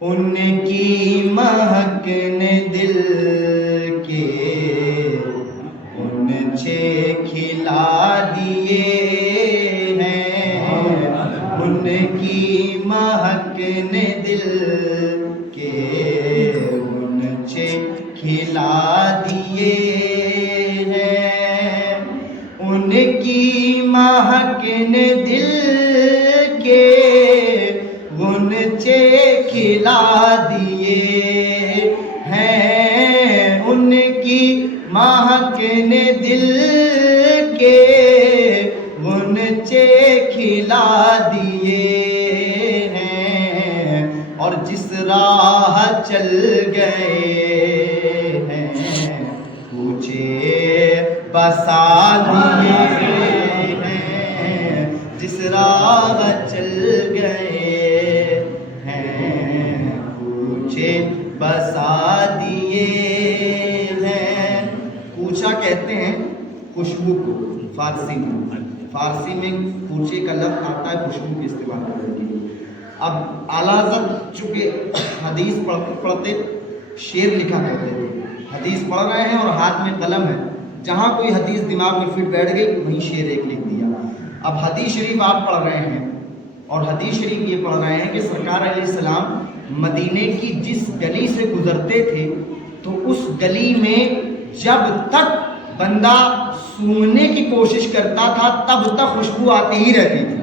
ان کی مہکنے دل کے غنچے کھلا دیے ہیں، ان کی مہکنے دل کے غنچے کھلا دیے ہیں، ان کی مہکنے دل کے غنچے کھلا دیے ہیں، ان کی مہکنے دل کے غنچے کھلا دیے ہیں، اور جس راہ چل گئے ہیں کوچے بسا دیے ہیں، جس راہ چل گئے ہیں کوچے بسا دیے ہیں۔ کوچا کہتے ہیں خوشبو کو فارسی میں کوچے کا لفظ آتا ہے خوشبو کے استعمال کرنے کے لیے۔ اب اعلیٰ حضرت چونکہ حدیث پڑھتے پڑھتے شعر لکھا کرتے تھے، حدیث پڑھ رہے ہیں اور ہاتھ میں قلم ہے، جہاں کوئی حدیث دماغ میں فٹ بیٹھ گئی وہیں شعر ایک لکھ دیا۔ اب حدیث شریف آپ پڑھ رہے ہیں اور حدیث شریف یہ پڑھ رہے ہیں کہ سرکار علیہ السلام مدینے کی جس گلی سے گزرتے تھے تو اس گلی میں جب تک بندہ سونگنے کی کوشش کرتا تھا تب تک خوشبو آتی ہی رہتی تھی،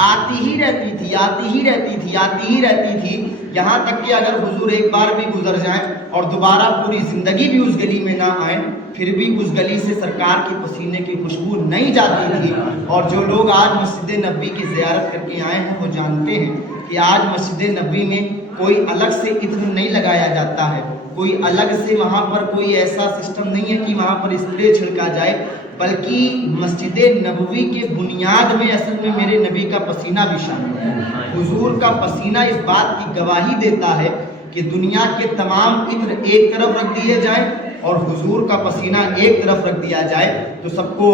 آتی ہی رہتی تھی، آتی ہی رہتی تھی، آتی ہی رہتی تھی، یہاں تک کہ اگر حضور ایک بار بھی گزر جائیں اور دوبارہ پوری زندگی بھی اس گلی میں نہ آئیں پھر بھی اس گلی سے سرکار کے پسینے کی خوشبو نہیں جاتی تھی۔ اور جو لوگ آج مسجد نبوی کی زیارت کر کے آئے ہیں وہ جانتے ہیں کہ آج مسجد نبوی میں کوئی الگ سے عطر نہیں لگایا جاتا ہے، کوئی الگ سے وہاں پر کوئی ایسا سسٹم نہیں ہے کہ وہاں پر اسپرے چھڑکا جائے، بلکہ مسجد نبوی کے بنیاد میں اصل میں میرے نبی کا پسینہ بھی شامل ہے۔ حضور کا پسینہ اس بات کی گواہی دیتا ہے کہ دنیا کے تمام عطر ایک طرف رکھ دیے جائیں اور حضور کا پسینہ ایک طرف رکھ دیا جائے تو سب کو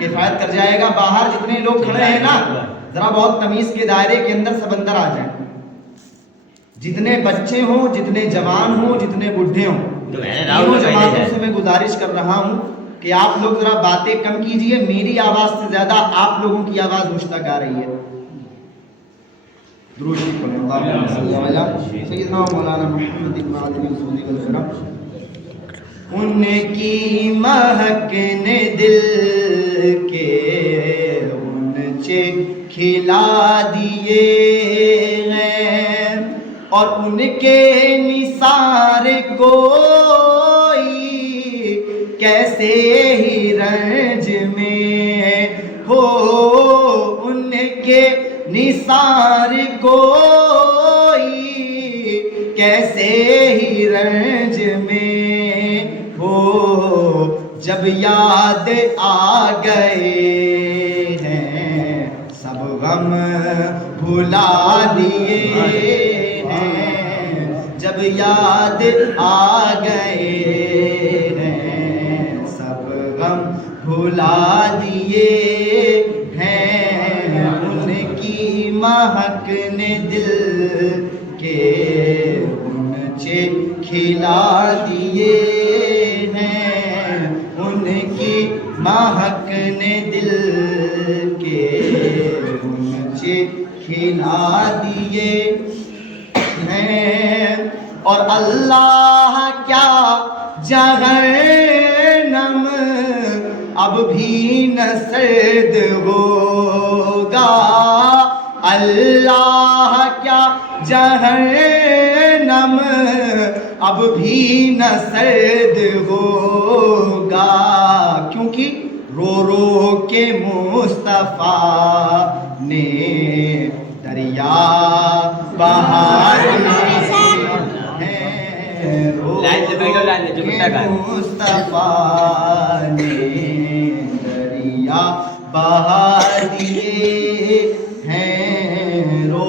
کفایت کر جائے گا۔ باہر جتنے لوگ کھڑے ہیں نا ذرا بہت تمیز کے دائرے کے اندر سب اندر آ جائیں، جتنے بچے ہوں، جتنے جوان ہوں، جتنے بڈھے ہوں، تینوں جماعتوں سے میں گزارش کر رہا ہوں کہ آپ لوگ ذرا باتیں کم کیجئے، میری آواز سے زیادہ آپ لوگوں کی آواز مجھ تک آ رہی ہے۔ درود شریف پڑھیں، اللہم صلی علی سیدنا مولانا محمد معدن رسول الکرم۔ ان کی مہکنے دل کے غنچے کھلا دیے ہیں، اور ان کے نثار کوئی کیسے ہی رنج میں ہو، ان کے نثار کوئی کیسے ہی رنج میں ہو، جب یاد آ گئے ہیں سب غم بھلا دیے ہیں، جب یاد آ گئے ہیں سب غم بھلا دیے ہیں، ان کی مہکنے دل کے غنچے کھلا دیے ہیں، ان کی مہکنے دل کے غنچے کھلا دیے ہیں، اور اللہ کیا جہنم اب بھی نہ سرد ہوگا، اللہ کیا جہنم اب بھی نہ سرد ہوگا، کیونکہ رو رو کے مصطفیٰ نے دریا بہا ہیں، رو کے مصطفیٰ نے دریا بہا دیے ہیں، رو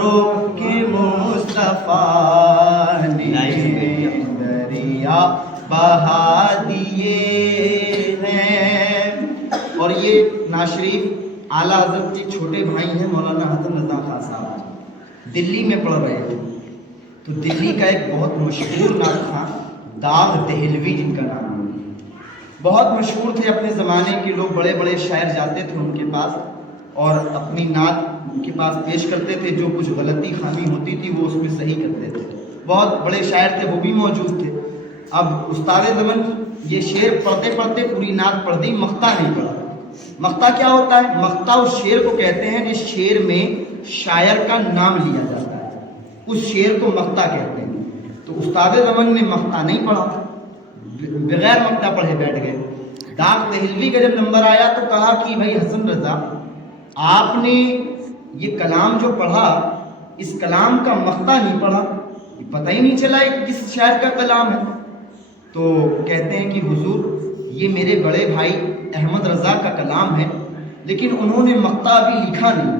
رو کے مصطفیٰ نے دریا بہا دیے ہیں۔ اور یہ نعت شریف اعلیٰ حضرت کے چھوٹے بھائی ہیں مولانا حسن رضا خان صاحب، دلی میں پڑھ رہے تھے، تو دلی کا ایک بہت مشہور نعت خواں داغ دہلوی جن کا نام ہے، بہت مشہور تھے اپنے زمانے کے لوگ، بڑے بڑے شاعر جاتے تھے ان کے پاس اور اپنی نعت ان کے پاس پیش کرتے تھے، جو کچھ غلطی خامی ہوتی تھی وہ اس میں صحیح کرتے تھے، بہت بڑے شاعر تھے، وہ بھی موجود تھے۔ اب استاد زمن یہ شعر پڑھتے پڑھتے پوری نعت پڑھ دی، مقطع نہیں پڑھا۔ مقطع کیا ہوتا ہے؟ مقطع اس شعر کو کہتے ہیں جس شعر میں شاعر کا نام لیا جاتا ہے، اس شعر کو مقطع کہتے ہیں۔ تو استاد زمن نے مقطع نہیں پڑھا، بغیر مقطع پڑھے بیٹھ گئے۔ داغ دہلوی کا جب نمبر آیا تو کہا کہ بھائی حسن رضا، آپ نے یہ کلام جو پڑھا اس کلام کا مقطع نہیں پڑھا، پتہ ہی نہیں چلا کہ کس شاعر کا کلام ہے۔ تو کہتے ہیں کہ حضور یہ میرے بڑے بھائی احمد رضا کا کلام ہے، لیکن انہوں نے مقطع ابھی لکھا نہیں،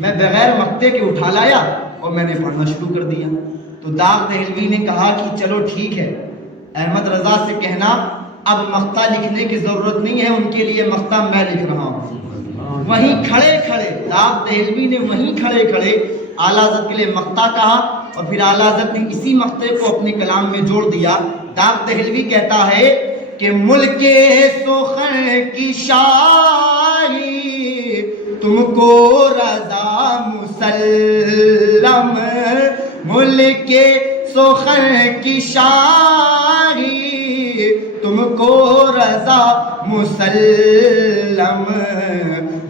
میں بغیر مقطع کے اٹھا لایا اور میں نے پڑھنا شروع کر دیا۔ تو داغ دہلوی نے کہا کہ چلو ٹھیک ہے، احمد رضا سے کہنا اب مقطع لکھنے کی ضرورت نہیں ہے، ان کے لیے مقطع میں لکھ رہا ہوں۔ وہیں کھڑے کھڑے داغ دہلوی نے وہیں کھڑے کھڑے اعلیٰ حضرت کے لیے مقطع کہا، اور پھر اعلیٰ حضرت نے اسی مقطع کو اپنے کلام میں جوڑ دیا۔ داغ دہلوی کہتا ہے کہ ملک سخن کی شاعری تم کو رضا مسلم، ملک سخن کی شاعری تم کو رضا مسلم،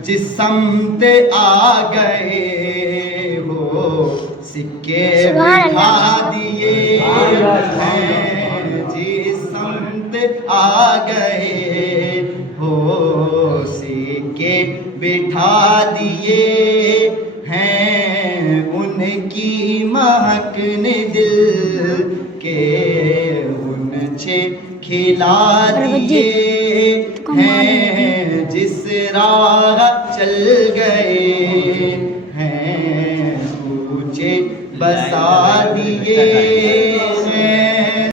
جس سمت آ گئے ہو سکے بٹھا دیے ہیں، جس سمت آ گئے ہو سکے بٹھا دیے ہیں، ان کی مہک نے دل کے غنچے کھلا دیے ہیں، جس راہ چل گئے ہیں کوچے بسا دیے